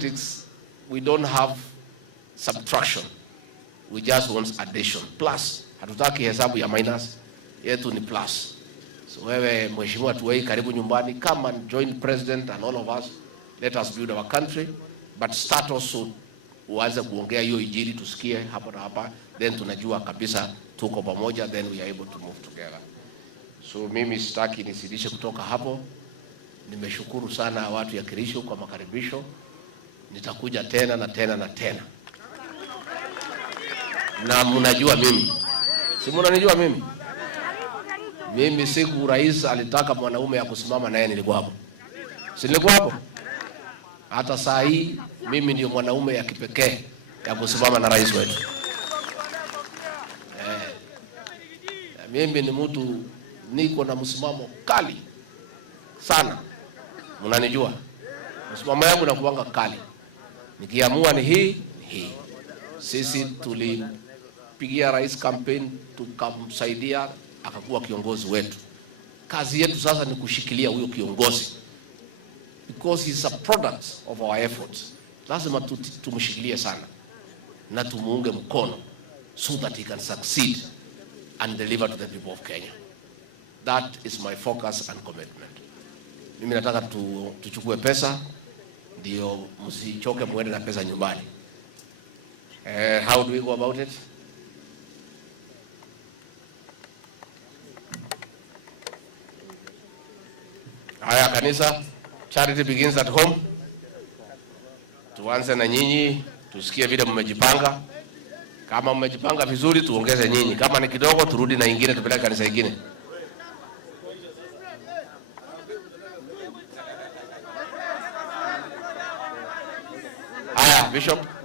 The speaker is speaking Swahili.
politics, we don't have subtraction. We just want addition. Plus, hatutaki hesabu ya minus, yetu ni plus. So wewe mheshimiwa Tuwei, karibu nyumbani, come and join president and all of us. Let us build our country, but start also uanze kuongea hiyo injili tusikie hapa na hapa, then tunajua kabisa tuko pamoja, then we are able to move together. So mimi sitaki nisidishe kutoka hapo. Nimeshukuru sana watu ya Kirisho kwa makaribisho. Nitakuja tena na tena na tena. Na mnajua mimi. Si mnanijua mimi? Mimi siku rais alitaka mwanaume ya kusimama naye nilikuwa hapo. Si nilikuwa hapo? Hata saa hii mimi ndio mwanaume ya kipekee ya kusimama na rais wetu. Mimi ni mtu niko na msimamo kali sana. Mnanijua. Msimamo yangu na kuanga kali. Nikiamua ni hii. Sisi tulipigia rais campaign, tukamsaidia akakuwa kiongozi wetu. Kazi yetu sasa ni kushikilia huyo kiongozi, because he's a product of our efforts. Lazima tumshikilie sana na tumuunge mkono so that he can succeed and deliver to the people of Kenya. That is my focus and commitment. Mimi nataka tuchukue pesa, ndio msichoke muende na pesa nyumbani. How do we go about it? Haya kanisa, charity begins at home. Tuanze na nyinyi, tusikie vile mmejipanga. Kama mmejipanga vizuri tuongeze nyinyi. Kama ni kidogo turudi na ingine tupeleke kanisa ingine. Haya, Bishop.